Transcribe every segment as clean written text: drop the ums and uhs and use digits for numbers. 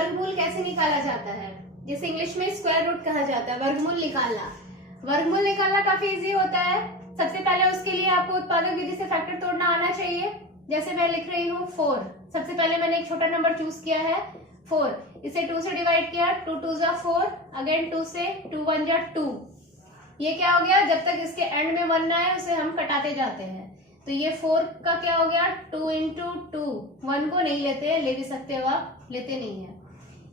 वर्गमूल कैसे निकाला जाता है, जिसे इंग्लिश में स्क्वायर रूट कहा जाता है, वर्गमूल निकालना। वर्गमूल निकालना काफी इजी होता है। सबसे पहले उसके लिए आपको उत्पादक विधि से फैक्टर तोड़ना आना चाहिए। जैसे मैं लिख रही हूँ 4, सबसे पहले मैंने एक छोटा नंबर चूज किया है 4, इसे 2 से डिवाइड किया, 2 2 जा 4, अगेन 2 से, 2 1 जा 2। ये क्या हो गया, जब तक इसके एंड में 1 ना आए उसे हम कटाते जाते हैं। तो ये 4 का क्या हो गया, 2 इंटू 2, 1 को नहीं लेते, ले भी सकते हो आप, लेते नहीं है।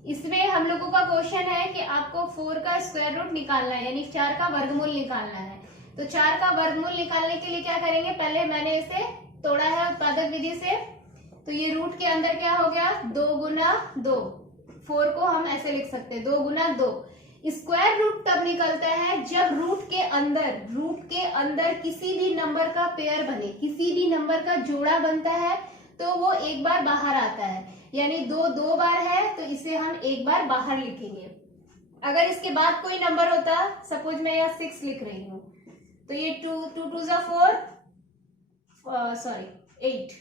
इसमें हम लोगों का क्वेश्चन है कि आपको 4 का स्क्वायर रूट निकालना है, यानी 4 का वर्गमूल निकालना है। तो 4 का वर्गमूल निकालने के लिए क्या करेंगे, पहले मैंने इसे तोड़ा है उत्पादक विधि से। तो ये रूट के अंदर क्या हो गया, 2 गुना 2, 4 को हम ऐसे लिख सकते हैं 2 गुना 2। स्क्वायर रूट तब निकलता है जब रूट के अंदर किसी भी नंबर का पेयर बने, किसी भी नंबर का जोड़ा बनता है तो वो एक बार बाहर आता है। यानी 2 2 बार है तो इसे हम एक बार बाहर लिखेंगे। अगर इसके बाद कोई नंबर होता, सपोज मैं यहाँ 6 लिख रही हूँ, तो ये 2 2 2 जा 4, सॉरी 8,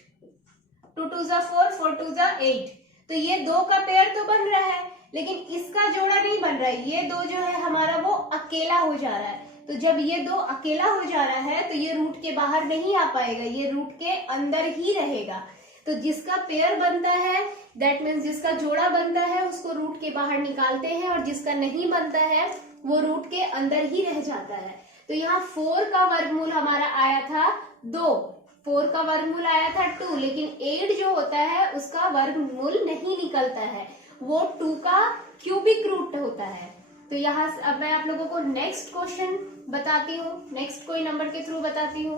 2 2 जा 4, 4 2 जा 8। तो ये 2 का पेयर तो बन रहा है, लेकिन इसका जोड़ा नहीं बन रहा है। ये 2 जो है हमारा वो अकेला हो जा रहा है। तो जब ये 2 अकेला हो जा रहा है तो ये रूट के बाहर नहीं आ पाएगा, ये रूट के अंदर ही रहेगा। तो जिसका पेयर बनता है, दैट मीन्स जिसका जोड़ा बनता है, उसको रूट के बाहर निकालते हैं, और जिसका नहीं बनता है वो रूट के अंदर ही रह जाता है। तो यहाँ 4 का वर्गमूल हमारा आया था 2, 4 का वर्गमूल आया था 2, लेकिन 8 जो होता है उसका वर्गमूल नहीं निकलता है, वो 2 का क्यूबिक रूट होता है। तो यहाँ अब मैं आप लोगों को नेक्स्ट क्वेश्चन बताती हूँ, नेक्स्ट कोई नंबर के थ्रू बताती हूँ।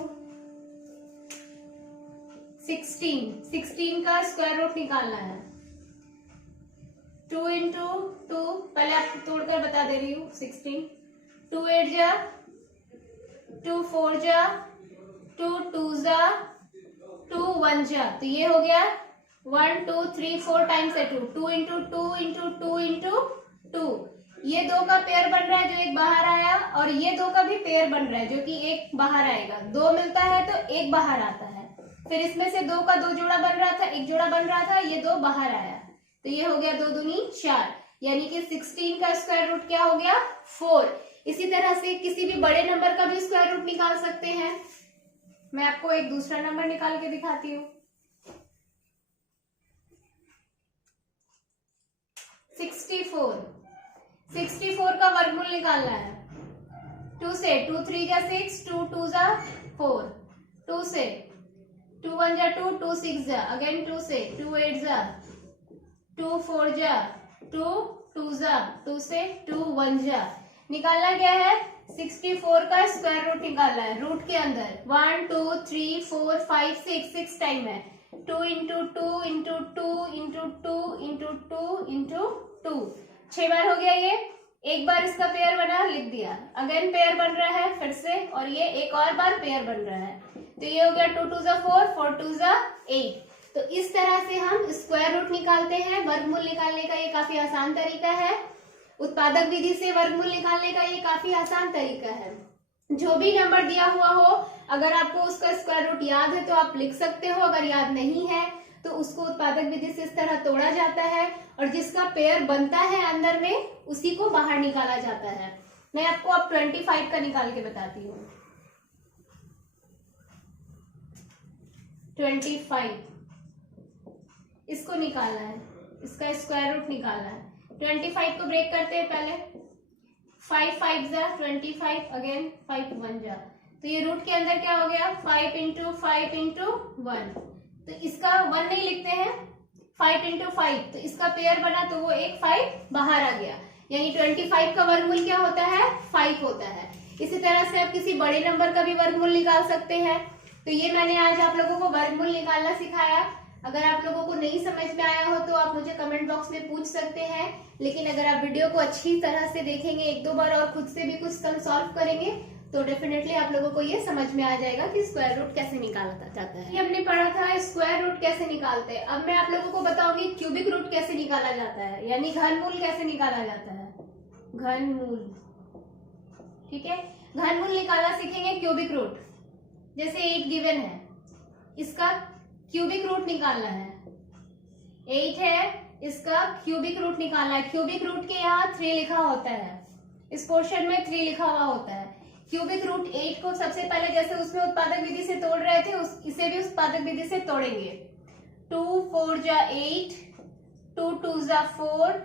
16 का स्क्वायर रूट निकालना है। 2 इंटू 2, पहले आपको तोड़कर बता दे रही हूँ। 16, 2 8 जा, 2 4 जा, 2 2 जा, 2 1 जा। तो ये हो गया 1 2 3 4 टाइम्स है 2, 2 इंटू 2 इंटू 2 इंटू 2। ये 2 का पेयर बन रहा है जो एक बाहर आया, और ये 2 का भी पेयर बन रहा है जो कि एक बाहर आएगा। 2 मिलता है तो एक बाहर आता है। फिर इसमें से 2 का 2 जोड़ा बन रहा था, एक जोड़ा बन रहा था, ये 2 बाहर आया, तो ये हो गया 2 दूनी 4, यानी कि 16 का स्क्वायर रूट क्या हो गया, 4। इसी तरह से किसी भी बड़े नंबर का भी स्क्वायर रूट निकाल सकते हैं। मैं आपको एक दूसरा नंबर निकाल के दिखाती हूँ। 64 का वर्गमूल निकालना है। 2 से, 2 3 जा 6, 2 2 जा 4, 2 से, 2 1 जा 2, 2 6 जा, अगेन 2 से, 2 8 जा, 2 4 जा, 2 2 जा, 2 से 2 1 जा। निकालना क्या है, 64 का स्क्वायर रूट निकालना है। रूट के अंदर 1 2 3 4 5 6 टाइम है। 2 into 2 into 2 into 2 into 2 into 2, 6 बार हो गया। ये एक बार इसका पेयर बना, लिख दिया, अगेन पेयर बन रहा है फिर से, और ये एक और बार पेयर बन रहा है। तो ये हो गया 2 2 जा 4, 4 2 जा 8। तो इस तरह से हम स्क्वायर रूट निकालते हैं। वर्गमूल निकालने का ये काफी आसान तरीका है। उत्पादक विधि से वर्गमूल निकालने का ये काफी आसान तरीका है। जो भी नंबर दिया हुआ हो, अगर आपको उसका स्क्वायर रूट याद है तो आप लिख सकते हो, अगर याद नहीं है तो उसको उत्पादक विधि से इस तरह तोड़ा जाता है, और जिसका पेयर बनता है अंदर में उसी को बाहर निकाला जाता है। मैं आपको अब 25 का निकाल के बताती हूँ। 25 इसको निकालना है, इसका स्क्वायर रूट निकालना है। 25 को ब्रेक करते हैं पहले। 5 5 जा 25, अगेन 5 1 जा, तो ये रूट के अंदर क्या हो गया, 5 इंटू 5 इंटू 1। तो इसका 1 नहीं लिखते हैं, 5 इंटू 5, तो इसका पेयर बना तो वो एक 5 बाहर आ गया, यानी 25 का वर्गमूल क्या होता है, 5 होता है। इसी तरह से आप किसी बड़े नंबर का भी वर्गमूल निकाल सकते हैं। तो ये मैंने आज आप लोगों को वर्गमूल निकालना सिखाया। अगर आप लोगों को नहीं समझ में आया हो तो आप मुझे कमेंट बॉक्स में पूछ सकते हैं, लेकिन अगर आप वीडियो को अच्छी तरह से देखेंगे, 1-2 बार और खुद से भी कुछ सम सॉल्व करेंगे, तो डेफिनेटली आप लोगों को ये समझ में आ जाएगा कि स्क्वायर रूट कैसे निकाला जाता है। ये हमने पढ़ा था स्क्वायर रूट कैसे निकालते हैं। अब मैं आप लोगों को बताऊंगी क्यूबिक रूट कैसे निकाला जाता है, यानी घनमूल कैसे निकाला जाता है, घनमूल। ठीक है, घनमूल निकालना सीखेंगे। क्यूबिक रूट, जैसे 8 गिवन है, इसका क्यूबिक रूट निकालना है। 8 है इसका क्यूबिक रूट निकालना है। क्यूबिक रूट के यहाँ 3 लिखा होता है, इस पोर्शन में 3 लिखा हुआ होता है। क्यूबिक रूट 8 को सबसे पहले जैसे उसमें उत्पादक विधि से तोड़ रहे थे इसे भी उत्पादक विधि से तोड़ेंगे। 2 4 जा 8, 2 2 जा 4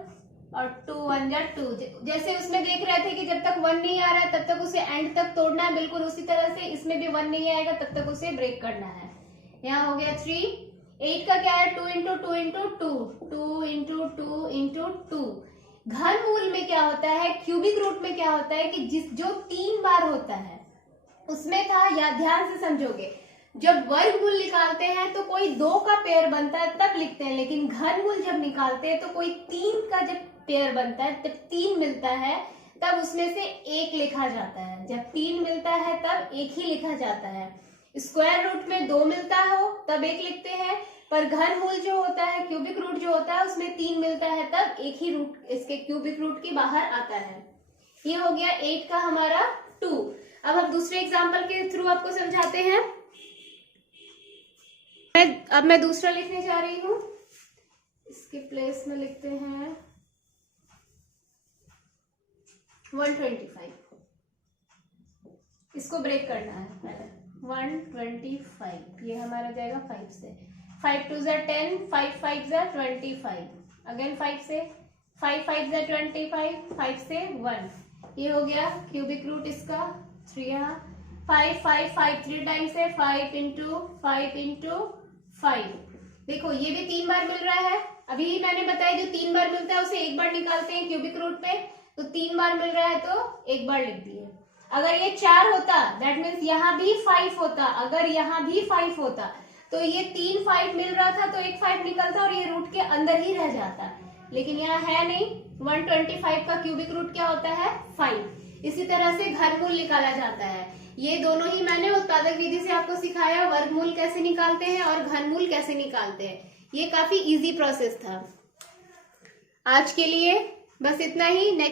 और 2 1 जा 2। जैसे उसमें देख रहे थे कि जब तक 1 नहीं आ रहा है तब तक उसे एंड तक तोड़ना है, बिल्कुल उसी तरह से इसमें भी 1 नहीं आएगा तब तक उसे ब्रेक करना है। यहाँ हो गया 3। 8 का क्या है 2 इंटू 2 इंटू 2, 2 इंटू 2 इंटू 2। घनमूल में क्या होता है, क्यूबिक रूट में क्या होता है कि जो 3 बार होता है उसमें था, या ध्यान से समझोगे, जब वर्गमूल निकालते हैं तो कोई 2 का पेयर बनता है तब लिखते हैं, लेकिन घनमूल जब निकालते हैं तो कोई 3 का जब पेयर बनता है, जब 3 मिलता है तब उसमें से 1 लिखा जाता है। जब 3 मिलता है तब 1 ही लिखा जाता है। स्क्वायर रूट में 2 मिलता हो तब 1 लिखते हैं, पर घनमूल जो होता है, क्यूबिक रूट जो होता है, उसमें 3 मिलता है तब 1 ही रूट इसके क्यूबिक रूट के बाहर आता है। ये हो गया 8 का हमारा 2। अब हम दूसरे एग्जाम्पल के थ्रू आपको समझाते हैं। अब मैं दूसरा लिखने जा रही हूं, इसके प्लेस में लिखते हैं 125। इसको ब्रेक करना है पहले। 125 ये हमारा जाएगा 5 से। 5 2 जा 10, 5 5 जा 25, अगेन 5 से, 5 5 जा 25, 5 से 1। ये हो गया क्यूबिक रूट इसका 3। यहाँ 5 5 5 3 टाइम्स है, 5 इंटू 5 इंटू 5। देखो ये भी 3 बार मिल रहा है। अभी मैंने बताया जो 3 बार मिलता है उसे 1 बार निकालते हैं क्यूबिक रूट पे, तो 3 बार मिल रहा है तो 1 बार लिख दिए। अगर ये 4 होता दैट मीन्स यहाँ भी 5 होता, अगर यहाँ भी 5 होता तो ये 3 5 मिल रहा था तो 1 5 निकलता और ये रूट के अंदर ही रह जाता, लेकिन यहाँ है नहीं। 125 का क्यूबिक रूट क्या होता है 5। इसी तरह से घनमूल निकाला जाता है। ये दोनों ही मैंने उत्पादक विधि से आपको सिखाया, वर्गमूल कैसे निकालते हैं और घनमूल कैसे निकालते हैं। ये काफी इजी प्रोसेस था। आज के लिए बस इतना ही। नेक्स्ट